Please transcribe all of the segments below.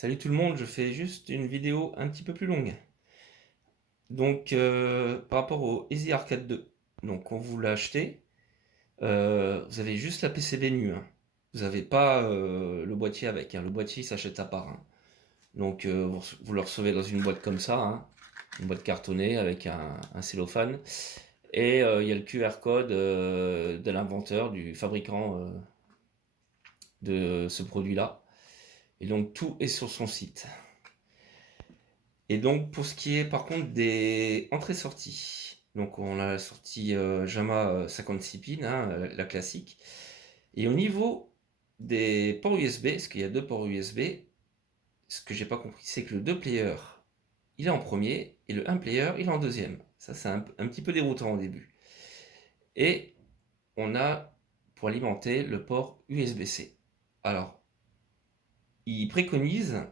Salut tout le monde, je fais juste une vidéo un petit peu plus longue. Donc par rapport au Easy Arcade 2, donc quand vous l'achetez, vous avez juste la PCB nue, hein. Vous n'avez pas le boîtier avec, hein. Le boîtier il s'achète à part, hein. Donc vous le recevez dans une boîte comme ça, hein. Une boîte cartonnée avec un cellophane. Et il y a le QR code de l'inventeur, du fabricant de ce produit-là. Et donc tout est sur son site. Et donc pour ce qui est par contre des entrées-sorties, donc on a la sortie JAMA 56 pins, hein, la classique. Et au niveau des ports USB, parce qu'il y a deux ports USB, ce que j'ai pas compris, c'est que le 2 player, il est en premier, et le 1 player, il est en deuxième. Ça, c'est un petit peu déroutant au début. Et on a, pour alimenter, le port USB-C. Alors, il préconise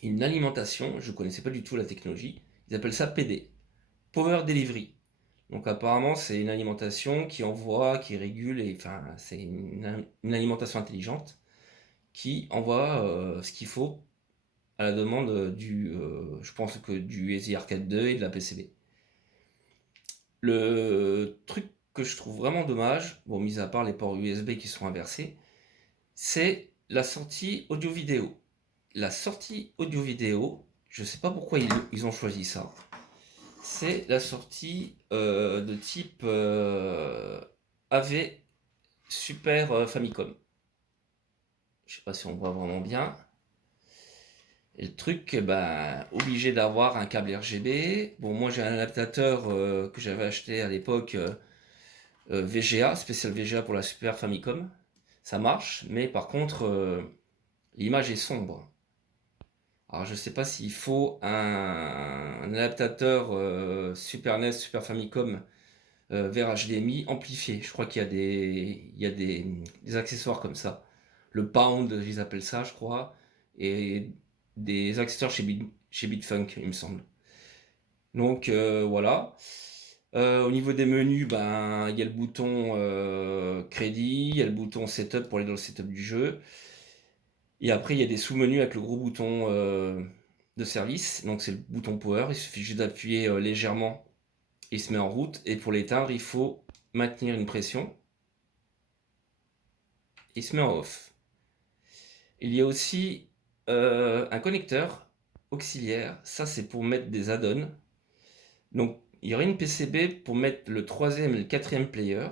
une alimentation, je ne connaissais pas du tout la technologie, ils appellent ça PD, Power Delivery. Donc apparemment c'est une alimentation qui envoie, qui régule, et enfin c'est une alimentation intelligente qui envoie ce qu'il faut à la demande je pense que du Easy Arcade 2 et de la PCB. Le truc que je trouve vraiment dommage, bon mis à part les ports USB qui sont inversés, c'est la sortie audio-vidéo. La sortie audio-vidéo, je sais pas pourquoi ils ont choisi ça. C'est la sortie de type AV Super Famicom. Je sais pas si on voit vraiment bien. Et le truc, ben, obligé d'avoir un câble RGB. Bon, moi j'ai un adaptateur que j'avais acheté à l'époque VGA, spécial VGA pour la Super Famicom. Ça marche, mais par contre, l'image est sombre. Alors je sais pas s'il faut un adaptateur Super NES, Super Famicom vers HDMI amplifié. Je crois qu'il y a des accessoires comme ça. Le Pound, ils appellent ça, je crois, et des accessoires chez Bitfunk, il me semble. Donc voilà. Au niveau des menus, ben il y a le bouton crédit, il y a le bouton setup pour aller dans le setup du jeu. Et après, il y a des sous-menus avec le gros bouton de service. Donc c'est le bouton power. Il suffit juste d'appuyer légèrement, il se met en route. Et pour l'éteindre, il faut maintenir une pression. Il se met en off. Il y a aussi un connecteur auxiliaire. Ça, c'est pour mettre des add-ons. Donc il y aurait une PCB pour mettre le troisième et le quatrième player.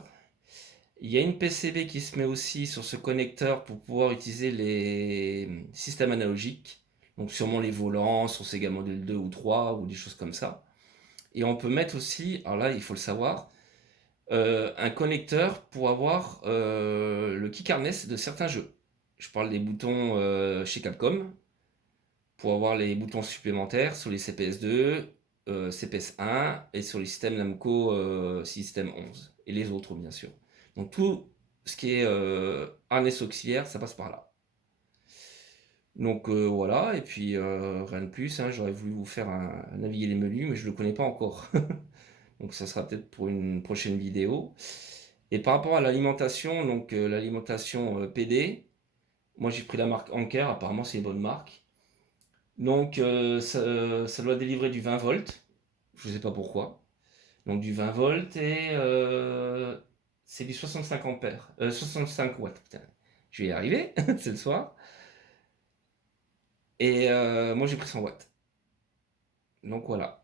Il y a une PCB qui se met aussi sur ce connecteur pour pouvoir utiliser les systèmes analogiques. Donc sûrement les volants sur Sega Model 2 ou 3 ou des choses comme ça. Et on peut mettre aussi, alors là il faut le savoir, un connecteur pour avoir le kick harness de certains jeux. Je parle des boutons chez Capcom, pour avoir les boutons supplémentaires sur les CPS2, CPS1 et sur les systèmes Namco System 11 et les autres bien sûr. Donc tout ce qui est harness auxiliaire, ça passe par là. Donc voilà, et puis rien de plus, hein, j'aurais voulu vous faire naviguer les menus, mais je ne le connais pas encore. Donc ça sera peut-être pour une prochaine vidéo. Et par rapport à l'alimentation, donc l'alimentation PD, moi j'ai pris la marque Anker, apparemment c'est une bonne marque. Donc ça doit délivrer du 20 volts, je ne sais pas pourquoi. Donc du 20 volts et c'est du 65 ampères, 65 watts, putain. Je vais y arriver, c'est le soir. Et moi j'ai pris 100 watts. Donc voilà.